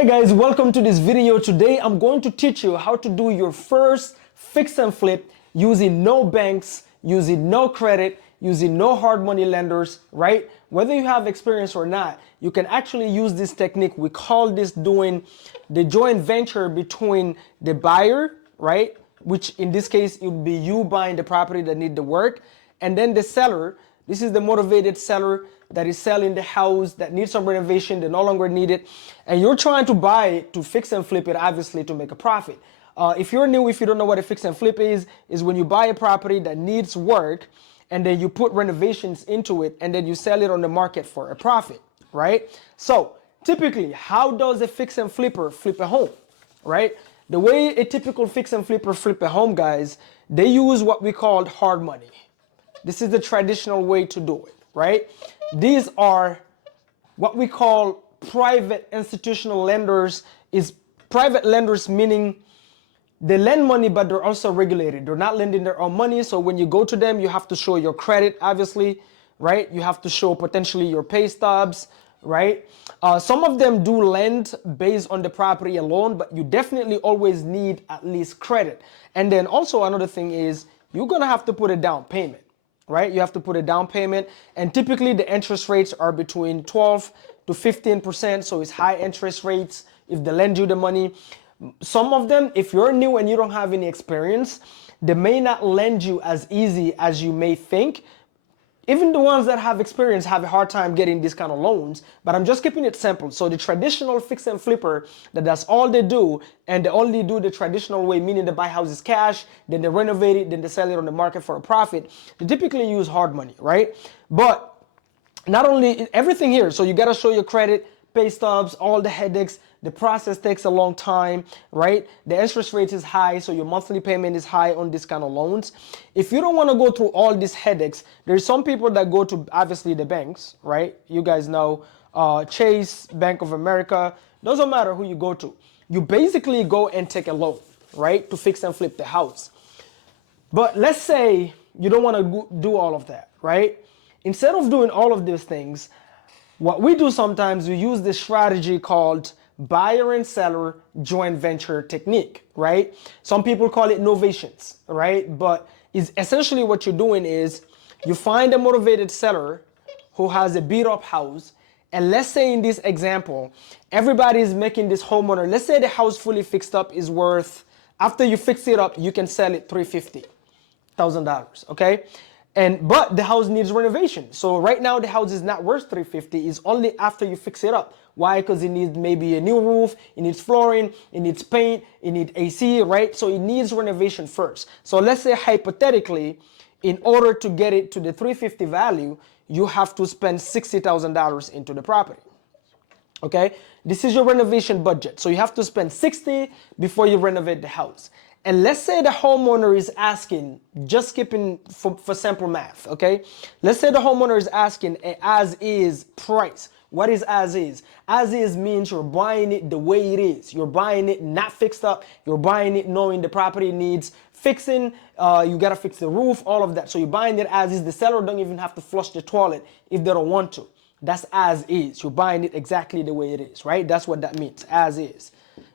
Hey guys, welcome to this video. Today I'm going to teach you how to do your first fix and flip using no banks, using no credit, using no hard money lenders, right? Whether you have experience or not, you can actually use this technique. We call this doing the joint venture between the buyer, right? Which in this case, it would be you buying the property that need the work, and then the seller. This is the motivated seller that is selling the house that needs some renovation, they no longer need it, and you're trying to buy it to fix and flip it, obviously to make a profit. If you're new, if you don't know what a fix and flip is when you buy a property that needs work and then you put renovations into it and then you sell it on the market for a profit, right? So typically, how does a fix and flipper flip a home, right? The way a typical fix and flipper flip a home, guys, they use what we call hard money. This is the traditional way to do it, right? These are what we call private institutional lenders. Is private lenders meaning they lend money, but they're also regulated. They're not lending their own money. So when you go to them, you have to show your credit, obviously, right? You have to show potentially your pay stubs, right? Some of them do lend based on the property alone, but you definitely always need at least credit. And then also another thing is you're gonna have to put a down payment, right? You have to put a down payment, and typically the interest rates are between 12 to 15%, so it's high interest rates if they lend you the money. Some of them, if you're new and you don't have any experience, they may not lend you as easy as you may think. Even the ones that have experience have a hard time getting these kind of loans, but I'm just keeping it simple. So the traditional fix and flipper, that's all they do, and they only do the traditional way, meaning they buy houses cash, then they renovate it, then they sell it on the market for a profit. They typically use hard money, right? But not only everything here, so you got to show your credit, pay stubs, all the headaches. The process takes a long time, right? The interest rate is high, so your monthly payment is high on this kind of loans. If you don't want to go through all these headaches, there's some people that go to obviously the banks, right? You guys know Chase, Bank of America, doesn't matter who you go to. You basically go and take a loan, right? To fix and flip the house. But let's say you don't want to do all of that, right? Instead of doing all of these things, what we do sometimes, we use this strategy called buyer and seller joint venture technique, right? Some people call it novations, right? But is essentially what you're doing is you find a motivated seller who has a beat up house, and let's say in this example, everybody is making this homeowner, let's say the house fully fixed up is worth, after you fix it up, you can sell it $350,000, okay? But the house needs renovation. So right now the house is not worth $350,000. It's only after you fix it up. Why? Because it needs maybe a new roof, it needs flooring, it needs paint, it needs AC, right? So it needs renovation first. So let's say hypothetically, in order to get it to the $350,000 value, you have to spend $60,000 into the property. Okay, this is your renovation budget. So you have to spend $60,000 before you renovate the house. And let's say the homeowner is asking, just skipping for simple math, okay? Let's say the homeowner is asking an as-is price. What is as-is? As-is means you're buying it the way it is. You're buying it not fixed up. You're buying it knowing the property needs fixing. You gotta fix the roof, all of that. So you're buying it as is. The seller don't even have to flush the toilet if they don't want to. That's as is. You're buying it exactly the way it is, right? That's what that means, as is.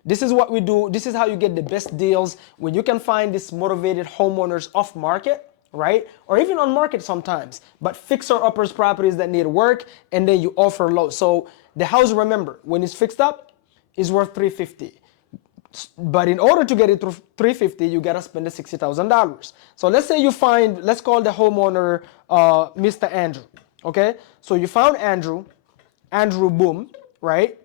This is what we do. This is how you get the best deals, when you can find these motivated homeowners off market, right? Or even on market sometimes, but fixer-uppers properties that need work, and then you offer low. So the house, remember, when it's fixed up, is worth $350,000. But in order to get it to $350,000, you gotta spend the $60,000. So let's say you find, let's call the homeowner Mr. Andrew, okay? So you found Andrew Boom, right?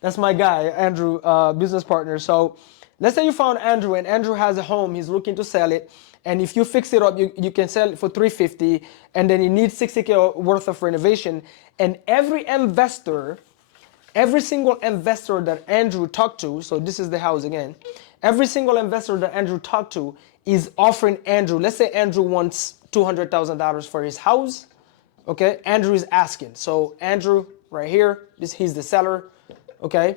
That's my guy, Andrew, business partner. So let's say you found Andrew, and Andrew has a home, he's looking to sell it. And if you fix it up, you can sell it for $350,000, and then it needs $60,000 worth of renovation. And every single investor that Andrew talked to, so this is the house again, every single investor that Andrew talked to is offering Andrew, let's say Andrew wants $200,000 for his house, okay? Andrew is asking. So Andrew, right here, he's the seller. Okay,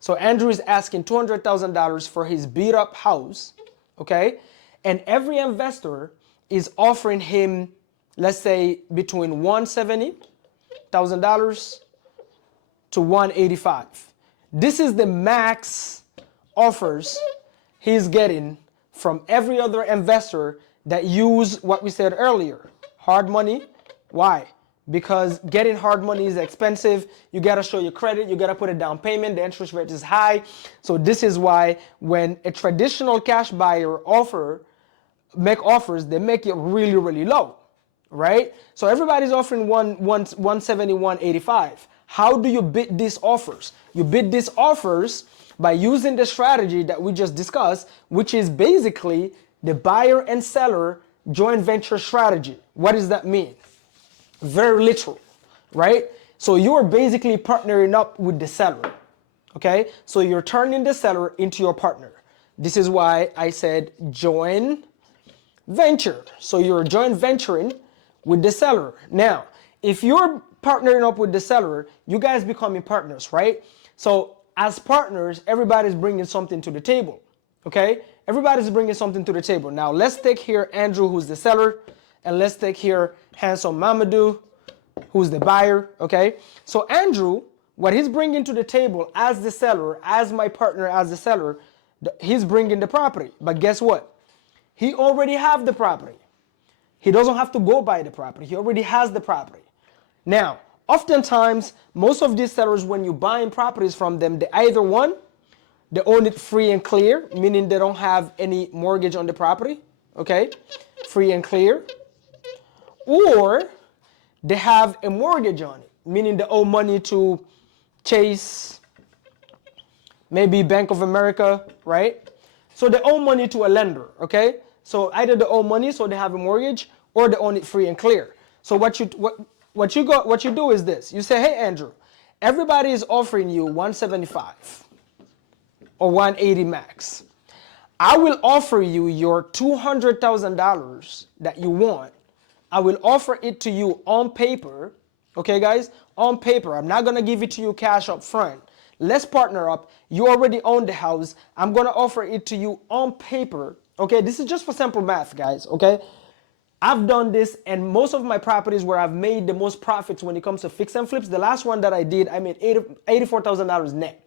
so Andrew is asking $200,000 for his beat up house, okay? And every investor is offering him, let's say, between $170,000 to $185,000. This is the max offers he's getting from every other investor that use what we said earlier, hard money. Why? Because getting hard money is expensive. You got to show your credit. You got to put a down payment. The interest rate is high. So this is why when a traditional cash buyer make offers, they make it really, really low, right? So everybody's offering 170, 185. How do you bid these offers? You bid these offers by using the strategy that we just discussed, which is basically the buyer and seller joint venture strategy. What does that mean? Very literal, right? So you're basically partnering up with the seller, okay? So you're turning the seller into your partner. This is why I said joint venture. So you're joint venturing with the seller. Now, if you're partnering up with the seller, you guys becoming partners, right? So as partners, everybody's bringing something to the table, okay? Everybody's bringing something to the table. Now, let's take here Andrew, who's the seller, and let's take here Handsome Mamadou, who's the buyer, okay? So Andrew, what he's bringing to the table as the seller, as my partner, as the seller, he's bringing the property. But guess what? He already have the property. He doesn't have to go buy the property. He already has the property. Now, oftentimes, most of these sellers, when you're buying properties from them, they either one, they own it free and clear, meaning they don't have any mortgage on the property, okay? Free and clear. Or they have a mortgage on it, meaning they owe money to Chase, maybe Bank of America, right? So they owe money to a lender, okay? So either they owe money, so they have a mortgage, or they own it free and clear. So what you do is this. You say, hey, Andrew, everybody is offering you 175 or 180 max. I will offer you your $200,000 that you want. I will offer it to you on paper, okay, guys? On paper. I'm not going to give it to you cash up front. Let's partner up. You already own the house. I'm going to offer it to you on paper, okay? This is just for simple math, guys, okay? I've done this, and most of my properties where I've made the most profits when it comes to fix and flips, the last one that I did, I made $84,000 net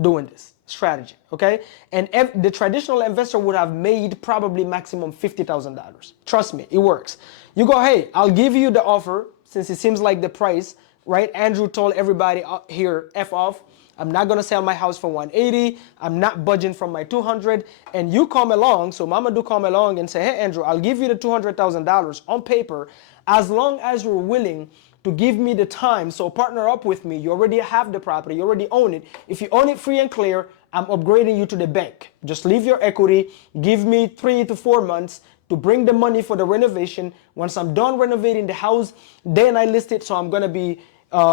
doing this strategy, okay? And the traditional investor would have made probably maximum $50,000. Trust me, it works. You go, hey, I'll give you the offer since it seems like the price, right? Andrew told everybody here, F off. I'm not gonna sell my house for 180. I'm not budging from my 200. And you come along, so Mamadou come along and say, hey, Andrew, I'll give you the $200,000 on paper as long as you're willing to give me the time. So partner up with me. You already have the property. You already own it. If you own it free and clear, I'm upgrading you to the bank. Just leave your equity. Give me 3 to 4 months to bring the money for the renovation. Once I'm done renovating the house, then I list it. So I'm gonna be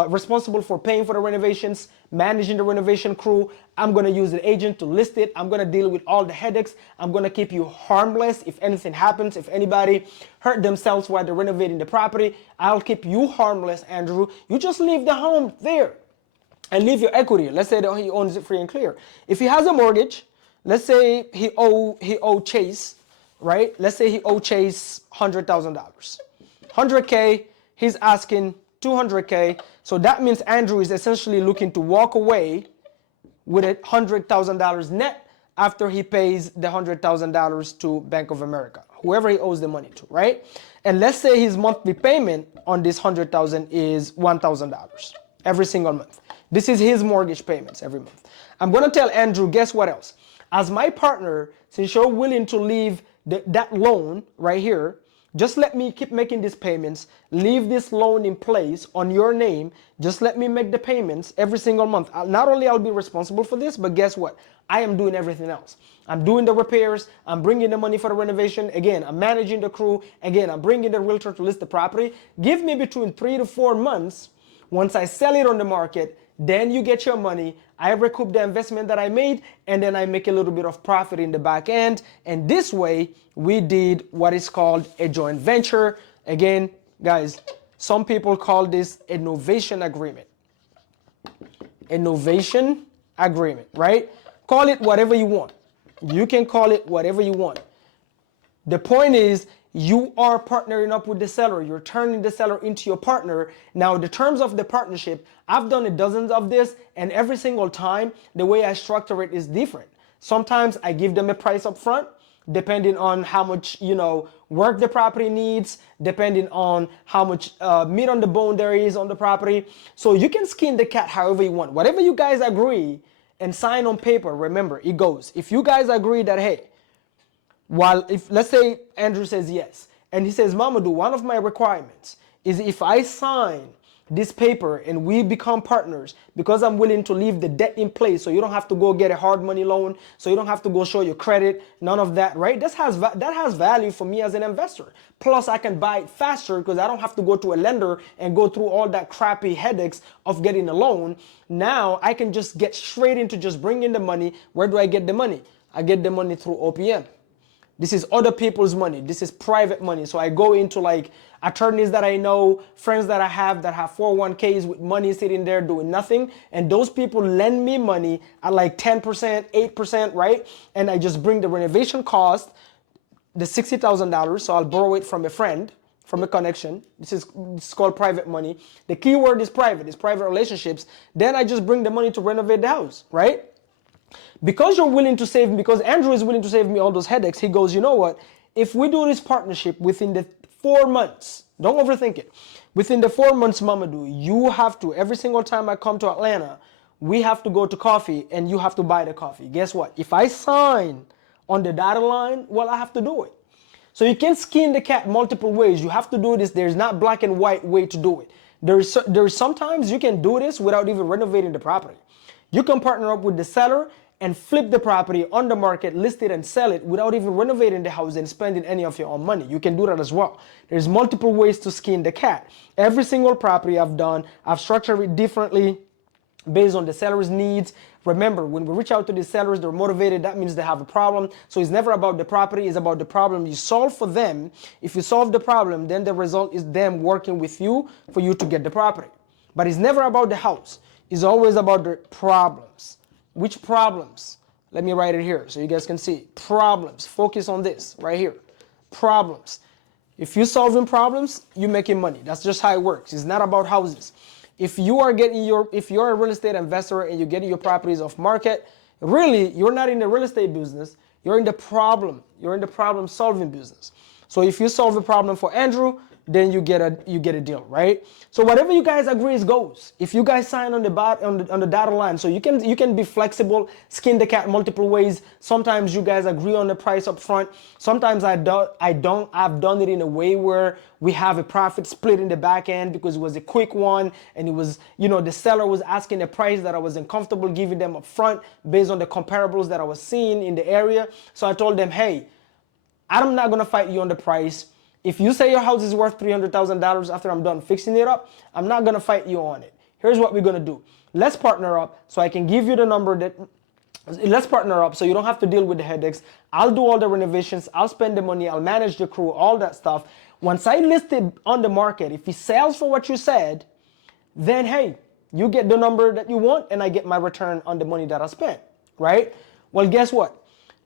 responsible for paying for the renovations, managing the renovation crew. I'm going to use an agent to list it. I'm going to deal with all the headaches. I'm going to keep you harmless if anything happens. If anybody hurt themselves while they're renovating the property, I'll keep you harmless, Andrew. You just leave the home there and leave your equity. Let's say that he owns it free and clear. If he has a mortgage, let's say he owe Chase, right? Let's say he owe Chase $100,000. 100K, he's asking 200K. So that means Andrew is essentially looking to walk away with $100,000 net after he pays the $100,000 to Bank of America, whoever he owes the money to, right? And let's say his monthly payment on this $100,000 is $1,000 every single month. This is his mortgage payments every month. I'm going to tell Andrew, guess what else? As my partner, since you're willing to leave that loan right here, just let me keep making these payments, leave this loan in place on your name, just let me make the payments every single month. Not only I'll be responsible for this, but guess what? I am doing everything else. I'm doing the repairs, I'm bringing the money for the renovation, again, I'm managing the crew, again, I'm bringing the realtor to list the property. Give me between 3 to 4 months. Once I sell it on the market, then you get your money, I recoup the investment that I made, and then I make a little bit of profit in the back end. And this way, we did what is called a joint venture. Again, guys, some people call this a novation agreement. A novation agreement, right? Call it whatever you want. You can call it whatever you want. The point is, you are partnering up with the seller. You're turning the seller into your partner. Now, the terms of the partnership, I've done dozens of this, and every single time, the way I structure it is different. Sometimes I give them a price up front, depending on how much, work the property needs, depending on how much meat on the bone there is on the property. So you can skin the cat however you want. Whatever you guys agree and sign on paper, remember, it goes. If you guys agree that, hey, if let's say Andrew says yes, and he says, Mamadou, one of my requirements is if I sign this paper and we become partners, because I'm willing to leave the debt in place, so you don't have to go get a hard money loan, so you don't have to go show your credit, none of that, right? That has value for me as an investor. Plus, I can buy it faster because I don't have to go to a lender and go through all that crappy headaches of getting a loan. Now I can just get straight into just bringing the money. Where do I get the money? I get the money through OPM. This is other people's money. This is private money. So I go into like attorneys that I know, friends that I have that have 401ks with money sitting there doing nothing. And those people lend me money at like 10%, 8%, right? And I just bring the renovation cost, the $60,000. So I'll borrow it from a friend, from a connection. This is called private money. The key word is private. It's private relationships. Then I just bring the money to renovate the house, right? Because you're willing to save me, because Andrew is willing to save me all those headaches, he goes, you know what? If we do this partnership within the 4 months, don't overthink it. Within the 4 months, Mamadou, you have to, every single time I come to Atlanta, we have to go to coffee and you have to buy the coffee. Guess what? If I sign on the dotted line, well, I have to do it. So you can skin the cat multiple ways. You have to do this. There's not black and white way to do it. There's sometimes you can do this without even renovating the property. You can partner up with the seller and flip the property on the market, list it and sell it without even renovating the house and spending any of your own money. You can do that as well. There's multiple ways to skin the cat. Every single property I've done, I've structured it differently based on the seller's needs. Remember, when we reach out to the sellers, they're motivated. That means they have a problem. So it's never about the property. It's about the problem you solve for them. If you solve the problem, then the result is them working with you for you to get the property. But it's never about the house. It's always about the problems. Which problems? Let me write it here so you guys can see. Problems. Focus on this right here. Problems. If you're solving problems, you're making money. That's just how it works. It's not about houses. If you're a real estate investor and you're getting your properties off market, really, you're not in the real estate business. You're in the problem. You're in the problem solving business. So if you solve a problem for Andrew, then you get a deal, right? So whatever you guys agree goes. If you guys sign on the dotted line, so you can be flexible, skin the cat multiple ways. Sometimes you guys agree on the price up front. Sometimes I've done it in a way where we have a profit split in the back end because it was a quick one and it was, the seller was asking a price that I wasn't comfortable giving them up front based on the comparables that I was seeing in the area. So I told them, hey, I'm not gonna fight you on the price. If you say your house is worth $300,000 after I'm done fixing it up, I'm not going to fight you on it. Here's what we're going to do. Let's partner up so I can give you the number let's partner up so you don't have to deal with the headaches. I'll do all the renovations. I'll spend the money. I'll manage the crew, all that stuff. Once I list it on the market, if it sells for what you said, then hey, you get the number that you want and I get my return on the money that I spent, right? Well, guess what?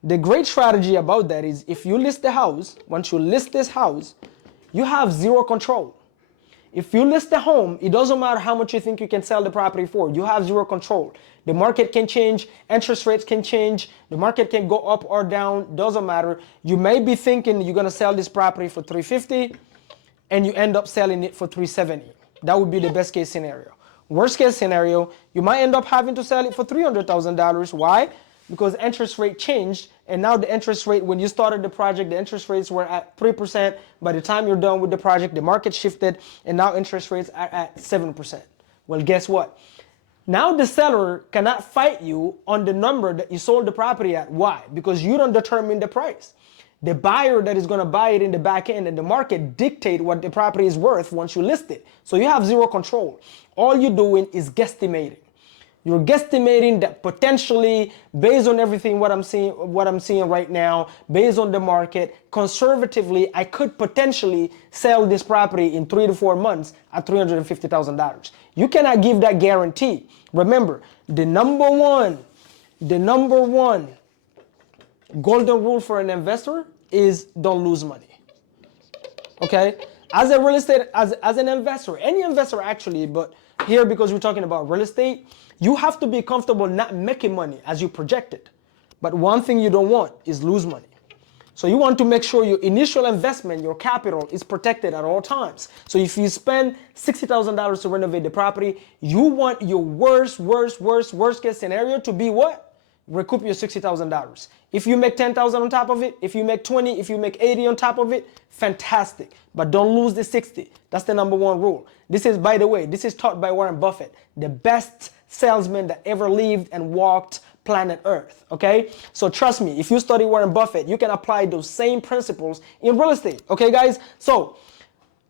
The great strategy about that is if you list the house, once you list this house, you have zero control. If you list the home, it doesn't matter how much you think you can sell the property for. You have zero control. The market can change, interest rates can change, the market can go up or down, doesn't matter. You may be thinking you're going to sell this property for $350 and you end up selling it for $370. That would be the best case scenario. Worst case scenario, you might end up having to sell it for $300,000. Why? Because interest rate changed, and now the interest rate, when you started the project, the interest rates were at 3%. By the time you're done with the project, the market shifted, and now interest rates are at 7%. Well, guess what? Now the seller cannot fight you on the number that you sold the property at. Why? Because you don't determine the price. The buyer that is going to buy it in the back end and the market dictate what the property is worth once you list it. So you have zero control. All you're doing is guesstimating. You're guesstimating that potentially, based on everything what I'm seeing right now, based on the market, conservatively, I could potentially sell this property in 3 to 4 months at $350,000. You cannot give that guarantee. Remember, the number one golden rule for an investor is don't lose money. okay? As a real estate, as an investor, any investor actually, but here because we're talking about real estate, you have to be comfortable not making money as you projected. But one thing you don't want is lose money. So you want to make sure your initial investment, your capital, is protected at all times. So if you spend $60,000 to renovate the property, you want your worst case scenario to be what? Recoup your $60,000. If you make $10,000 on top of it, if you make 20, if you make 80 on top of it, fantastic. But don't lose the 60. That's the number one rule. This is, by the way, this is taught by Warren Buffett, the best salesman that ever lived and walked planet Earth, okay? So trust me, if you study Warren Buffett, you can apply those same principles in real estate, okay, guys? So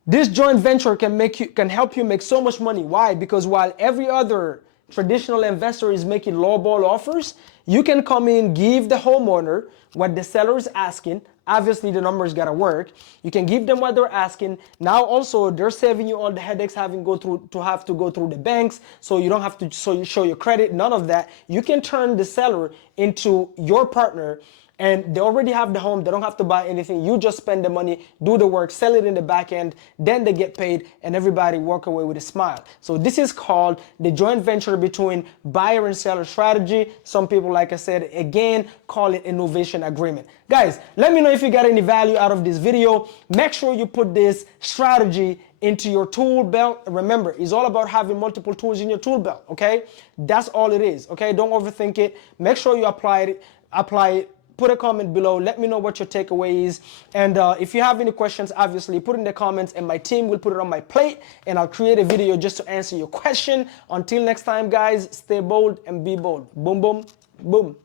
this joint venture can help you make so much money. Why? Because while every other traditional investor is making lowball offers, you can come in, give the homeowner what the seller is asking. Obviously, the numbers gotta work. You can give them what they're asking. Now, also, they're saving you all the headaches having to go through the banks, so you don't have to you show your credit. None of that. You can turn the seller into your partner, and they already have the home. They don't have to buy anything. You just spend the money, do the work, sell it in the back end, then they get paid, and everybody walk away with a smile. So this is called the joint venture between buyer and seller strategy. Some people, like I said, again, call it a novation agreement. Guys, let me know if you got any value out of this video. Make sure you put this strategy into your tool belt. Remember, it's all about having multiple tools in your tool belt, okay? That's all it is, okay? Don't overthink it. Make sure you apply it. Put a comment below. Let me know what your takeaway is. And if you have any questions, obviously, put in the comments and my team will put it on my plate and I'll create a video just to answer your question. Until next time, guys, stay bold and be bold. Boom, boom, boom.